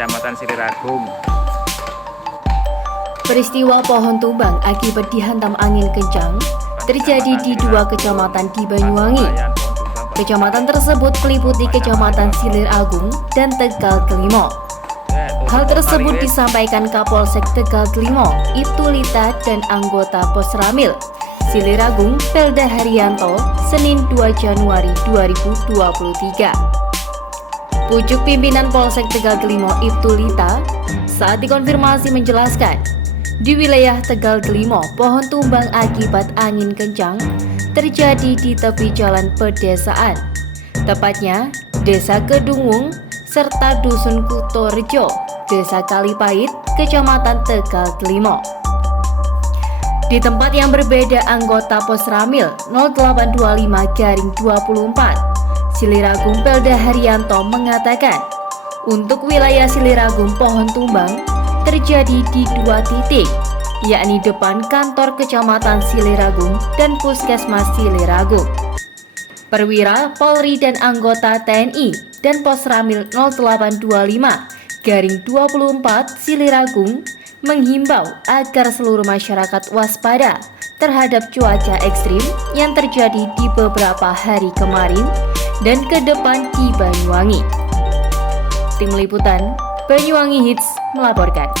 Kecamatan Siliragung. Peristiwa pohon tumbang akibat dihantam angin kencang terjadi di dua kecamatan di Banyuwangi. Kecamatan tersebut meliputi Kecamatan Siliragung dan Tegal Kelimo. Hal tersebut disampaikan Kapolsek Tegal Kelimo, Ibtu Lita dan anggota Posramil Siliragung, Pelda Haryanto, Senin 2 Januari 2023. Pucuk pimpinan Polsek Tegal Kelimo, Ibtu Lita, saat dikonfirmasi menjelaskan, di wilayah Tegal Kelimo, pohon tumbang akibat angin kencang terjadi di tepi jalan pedesaan, tepatnya Desa Kedungwung serta Dusun Kutorejo, Desa Kalipait, Kecamatan Tegal Kelimo. Di tempat yang berbeda, anggota Posramil 0825-24 Siliragung Pelda Haryanto mengatakan, untuk wilayah Siliragung pohon tumbang terjadi di dua titik, yakni depan kantor Kecamatan Siliragung dan Puskesmas Siliragung. Perwira, Polri dan anggota TNI dan Posramil 0825-24 Siliragung menghimbau agar seluruh masyarakat waspada terhadap cuaca ekstrim yang terjadi di beberapa hari kemarin dan ke depan di Banyuwangi. Tim Liputan Banyuwangi Hits melaporkan.